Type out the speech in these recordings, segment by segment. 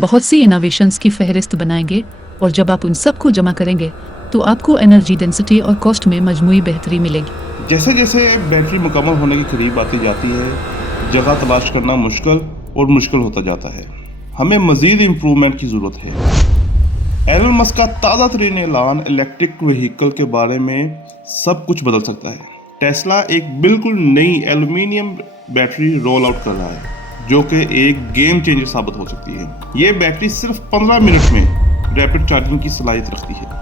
बहुत सी इनोवेशंस की फहरिस्त बनाएंगे और जब आप उन सब को जमा करेंगे तो आपको एनर्जी डेंसिटी और कॉस्ट में मजमूई बेहतरी मिलेगी। जैसे जैसे बैटरी मुकम्मल होने के करीब आती जाती है, जगह तलाश करना मुश्किल होता जाता है। हमें मज़ीद इम्प्रूवमेंट की ज़रूरत है। एलन मस्क का ताज़ा तरीन ऐलान इलेक्ट्रिक व्हीकल के बारे में सब कुछ बदल सकता है। टेस्ला एक बिल्कुल नई एल्यूमिनियम बैटरी रोल आउट कर रहा है जो कि एक गेम चेंजर साबित हो सकती है। ये बैटरी सिर्फ 15 मिनट में रैपिड चार्जिंग की सलाहियत रखती है।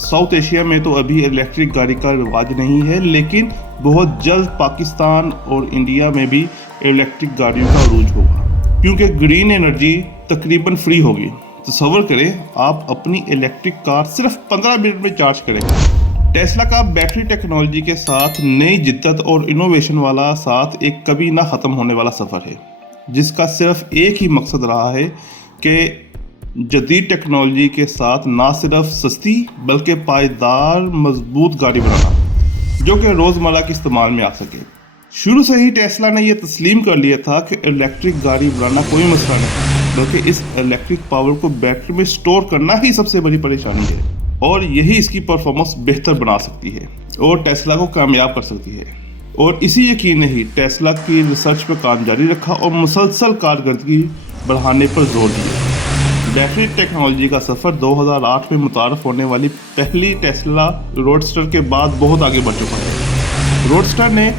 साउथ एशिया में तो अभी इलेक्ट्रिक गाड़ी का रिवाज नहीं है, लेकिन बहुत जल्द पाकिस्तान और इंडिया में भी इलेक्ट्रिक गाड़ियों का अरूज होगा क्योंकि ग्रीन एनर्जी तकरीबन फ्री होगी। तसव्वुर करें आप अपनी इलेक्ट्रिक कार सिर्फ 15 मिनट में चार्ज करें। टेस्ला का बैटरी टेक्नोलॉजी के साथ नई जिद्दत और इनोवेशन वाला साथ एक कभी ना ख़त्म होने वाला सफ़र है, जिसका सिर्फ एक ही मकसद रहा है कि जदीद टेक्नोलॉजी के साथ ना सिर्फ सस्ती बल्कि पायदार मजबूत गाड़ी बनाना जो कि रोज़मर्रा के इस्तेमाल में आ सके। शुरू से ही टेस्ला ने यह तस्लीम कर लिया था कि इलेक्ट्रिक गाड़ी बनाना कोई मसला नहीं, बल्कि इस इलेक्ट्रिक पावर को बैटरी में स्टोर करना ही सबसे बड़ी परेशानी है और यही इसकी परफॉर्मेंस बेहतर बना सकती है और टेस्ला को कामयाब कर सकती है। और इसी यकीन ने ही टेस्ला की रिसर्च पर काम जारी रखा और मुसलसल कारकर्दगी बढ़ाने पर जोर दिया। बैटरी टेक्नोलॉजी का सफ़र 2008 में मुतारफ़ होने वाली पहली टेस्ला रोडस्टर के बाद बहुत आगे बढ़ चुका है। रोडस्टर ने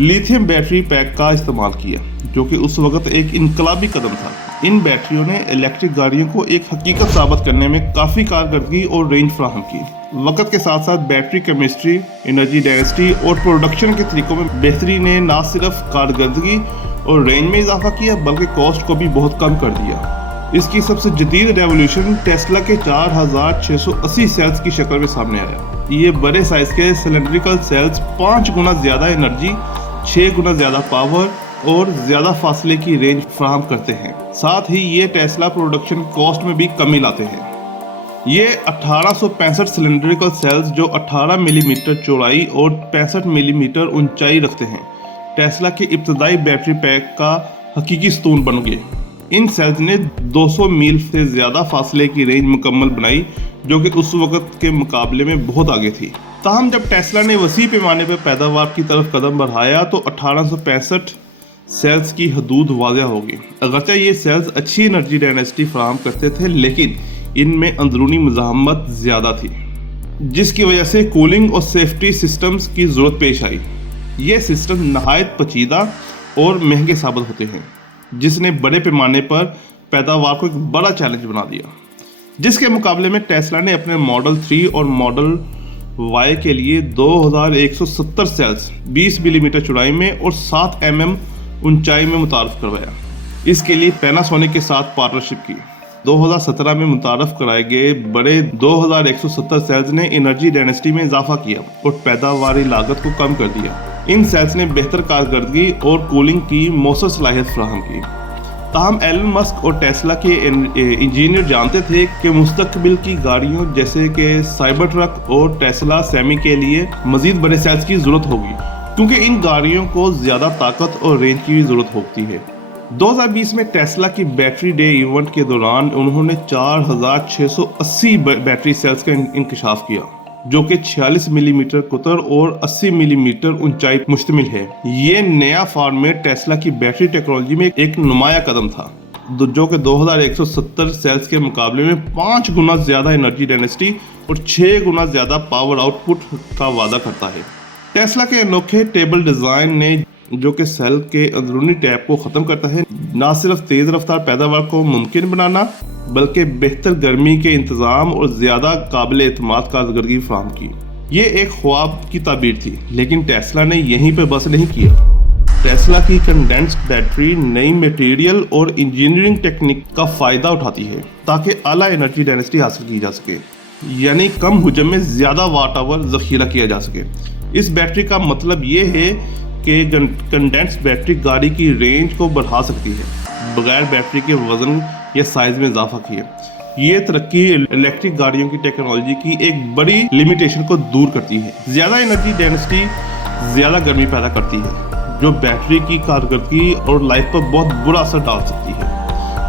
लिथियम बैटरी पैक का इस्तेमाल किया जो कि उस वक्त एक इनकलाबी कदम था। इन बैटरियों ने इलेक्ट्रिक गाड़ियों को एक हकीकत साबित करने में काफ़ी कारकर्दगी और रेंज फराहम की। वक्त के साथ साथ बैटरी केमिस्ट्री, एनर्जी डेंसिटी और प्रोडक्शन के तरीकों में बेहतरी ने न सिर्फ कारकर्दगी और रेंज में इजाफा किया बल्कि कॉस्ट को भी बहुत कम कर दिया। इसकी सबसे जदीद रेवोल्यूशन टेस्ला के 4680 सेल्स की शक्ल में सामने आया। ये बड़े साइज के सिलेंड्रिकल सेल्स 5 गुना ज़्यादा एनर्जी, 6 गुना ज़्यादा पावर और ज़्यादा फासले की रेंज फराहम करते हैं। साथ ही ये टेस्ला प्रोडक्शन कॉस्ट में भी कमी लाते हैं। ये 1865 सिलेंड्रिकल सेल्स जो 18 मिलीमीटर चौड़ाई और 65 मिलीमीटर ऊंचाई रखते हैं टेस्ला के इब्तदाई बैटरी पैक का हकीकी स्तून बन गए। इन सेल्स ने 200 मील से ज़्यादा फासले की रेंज मुकम्मल बनाई जो कि उस वक्त के मुकाबले में बहुत आगे थी। ताहम जब टेस्ला ने वसी पैमाने पर पैदावार की तरफ कदम बढ़ाया तो 1865 सेल्स की हदूद वाज़ह होगी। अगरचे ये सेल्स अच्छी एनर्जी डेंसिटी फराहम करते थे, लेकिन इनमें अंदरूनी मज़ाहमत ज़्यादा थी जिसकी वजह से कूलिंग और सेफ्टी सिस्टम्स की ज़रूरत पेश आई। ये सिस्टम नहायत पेचीदा और महंगे साबित होते हैं, जिसने बड़े पैमाने पर पैदावार को एक बड़ा चैलेंज बना दिया। जिसके मुकाबले में टेस्ला ने अपने मॉडल 3 और मॉडल वाई के लिए 2170 सेल्स 20 मिलीमीटर चौड़ाई में और 7 mm ऊंचाई में मुतारफ़ करवाया। इसके लिए पैनासोनिक के साथ पार्टनरशिप की। 2017 में मुतारफ़ कराए गए बड़े 2170 सेल्स ने एनर्जी डेंसिटी में इजाफा किया और पैदावारी लागत को कम कर दिया। इन सेल्स ने बेहतर कारकर्दगी और कूलिंग की मौसर सलाहियत फराहम की। ताहम एलन मस्क और टेस्ला के इंजीनियर जानते थे कि मुस्तकबिल की गाड़ियों जैसे कि साइबर ट्रक और टेस्ला सेमी के लिए मज़ीद बड़े सेल्स की ज़रूरत होगी क्योंकि इन गाड़ियों को ज़्यादा ताकत और रेंज की भी ज़रूरत होती है। 2020 में टेस्ला की बैटरी डे इवेंट के दौरान उन्होंने 4680 बैटरी सेल्स का इंकशाफ किया जो कि 46 मिलीमीटर कुतर और 80 मिलीमीटर ऊंचाई मुश्तमिल है। ये नया फॉर्मेट टेस्ला की बैटरी टेक्नोलॉजी में एक नुमाया कदम था जो कि 2170 सेल्स के मुकाबले में 5 गुना ज़्यादा एनर्जी डेंसिटी और 6 गुना ज़्यादा पावर आउटपुट का वादा करता है। टेस्ला के अनोखे टेबल डिज़ाइन ने जो कि सेल के अंदरूनी टैप को ख़त्म करता है, न सिर्फ तेज़ रफ्तार पैदावार को मुमकिन बनाना बल्कि बेहतर गर्मी के इंतज़ाम और ज़्यादा काबिल एतमाद कारकर्दगी फराहम की। ये एक ख्वाब की ताबीर थी, लेकिन टेस्ला ने यहीं पर बस नहीं किया। टेस्ला की कंडेंस्ड बैटरी नई मटेरियल और इंजीनियरिंग टेक्निक का फ़ायदा उठाती है ताकि आला एनर्जी डेंसिटी हासिल की जा सके, यानी कम हुजम में ज़्यादा वाट आवर ज़ख़ीरा किया जा सके। इस बैटरी का मतलब ये है कि कंडेंस्ड बैटरी गाड़ी की रेंज को बढ़ा सकती है बगैर बैटरी के वज़न या साइज़ में इजाफा किए। ये तरक्की इलेक्ट्रिक गाड़ियों की टेक्नोलॉजी की एक बड़ी लिमिटेशन को दूर करती है। ज़्यादा एनर्जी डेंसिटी ज़्यादा गर्मी पैदा करती है जो बैटरी की कारकर्दगी और लाइफ पर बहुत बुरा असर डाल सकती है।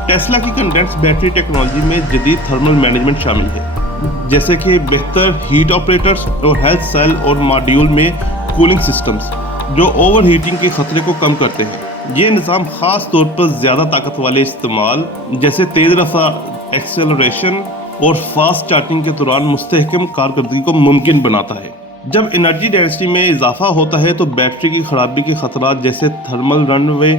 टेस्ला की कंडेंस बैटरी टेक्नोलॉजी में जदीद थर्मल मैनेजमेंट शामिल है, जैसे कि बेहतर हीट ऑपरेटर्स और हेल्थ सेल और मॉड्यूल में कूलिंग सिस्टम्स जो ओवर हीटिंग के खतरे को कम करते हैं। ये निज़ाम ख़ास तौर पर ज़्यादा ताकत वाले इस्तेमाल जैसे तेज़ रफ्तार एक्सेलरेशन और फास्ट चार्जिंग के दौरान मुस्तहकम कारकर्दगी को मुमकिन बनाता है। जब एनर्जी डेंसिटी में इजाफा होता है तो बैटरी की खराबी के खतरात जैसे थर्मल रनवे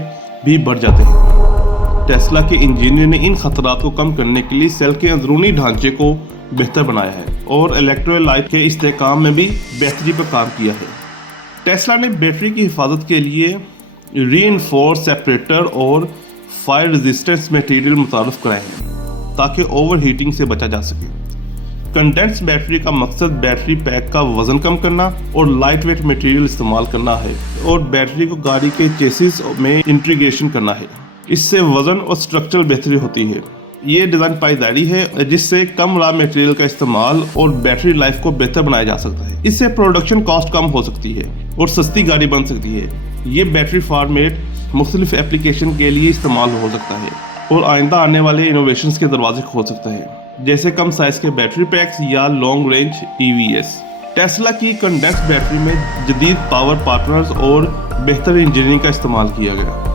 भी बढ़ जाते हैं। टेस्ला के इंजीनियर ने इन खतरात को कम करने के लिए सेल के अंदरूनी ढांचे को बेहतर बनाया है और इलेक्ट्रोलाइट के इस्तेकाम में भी बेहतरी पर काम किया है। टेस्ला ने बैटरी की हिफाजत के लिए रीइंफोर्स सेपरेटर और फायर रेजिस्टेंस मटेरियल मुतारफ कराए हैं ताकि ओवर हीटिंग से बचा जा सके। कंडेंस बैटरी का मकसद बैटरी पैक का वजन कम करना और लाइट वेट मटेरियल इस्तेमाल करना है और बैटरी को गाड़ी के चेसिस में इंटीग्रेशन करना है। इससे वजन और स्ट्रक्चरल बेहतरी होती है। ये डिज़ाइन पायदारी है जिससे कम रॉ मटेरियल का इस्तेमाल और बैटरी लाइफ को बेहतर बनाया जा सकता है। इससे प्रोडक्शन कॉस्ट कम हो सकती है और सस्ती गाड़ी बन सकती है। ये बैटरी फॉर्मेट मुख्तलिफ एप्लीकेशन के लिए इस्तेमाल हो सकता है और आइंदा आने वाले इनोवेशंस के दरवाजे खोल सकता है, जैसे कम साइज के बैटरी पैक्स या लॉन्ग रेंज EVs। टेस्ला की कंडेंस बैटरी में जदीद पावर पार्टनर्स और बेहतर इंजीनियरिंग का इस्तेमाल किया गया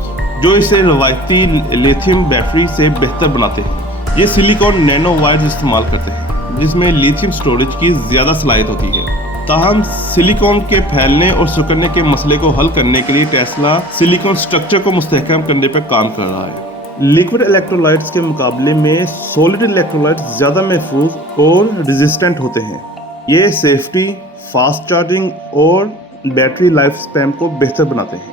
जो इसे रवायती लिथियम बैटरी से बेहतर बनाते हैं। ये सिलिकॉन नैनो वायर्स इस्तेमाल करते हैं जिसमें लिथियम स्टोरेज की ज़्यादा सलाहियत होती है। ताहम सिलिकॉन के फैलने और सिकुड़ने के मसले को हल करने के लिए टेस्ला सिलिकॉन स्ट्रक्चर को मुस्तहकम करने पर काम कर रहा है। लिक्विड इलेक्ट्रोलाइट्स के मुकाबले में सॉलिड इलेक्ट्रोलाइट्स ज़्यादा महफूज और रेजिस्टेंट होते हैं। ये सेफ्टी, फास्ट चार्जिंग और बैटरी लाइफ स्पैन को बेहतर बनाते हैं।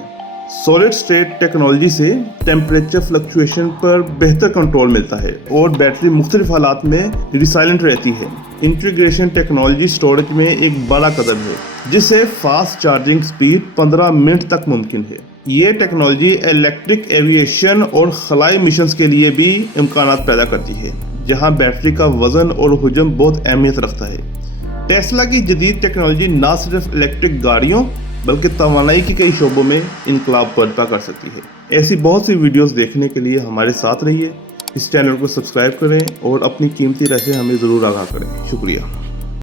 सॉलिड स्टेट टेक्नोलॉजी से टेम्परेचर फ्लक्चुएशन पर बेहतर कंट्रोल मिलता है और बैटरी मुख्तलिफ हालात में रिसाइलेंट रहती है। इंटीग्रेशन टेक्नोलॉजी स्टोरेज में एक बड़ा कदम है जिससे फास्ट चार्जिंग स्पीड 15 मिनट तक मुमकिन है। ये टेक्नोलॉजी इलेक्ट्रिक एविएशन और खलाई मिशंस के लिए भी इम्कानात पैदा करती है जहां बैटरी का वजन और हुजम बहुत अहमियत रखता है। टेस्ला की जदीद टेक्नोलॉजी न सिर्फ इलेक्ट्रिक गाड़ियों बल्कि तवानाई के कई शोबों में इनकलाब बर्पा कर सकती है। ऐसी बहुत सी वीडियोस देखने के लिए हमारे साथ रहिए। इस चैनल को सब्सक्राइब करें और अपनी कीमती राय से हमें ज़रूर आगाह करें। शुक्रिया।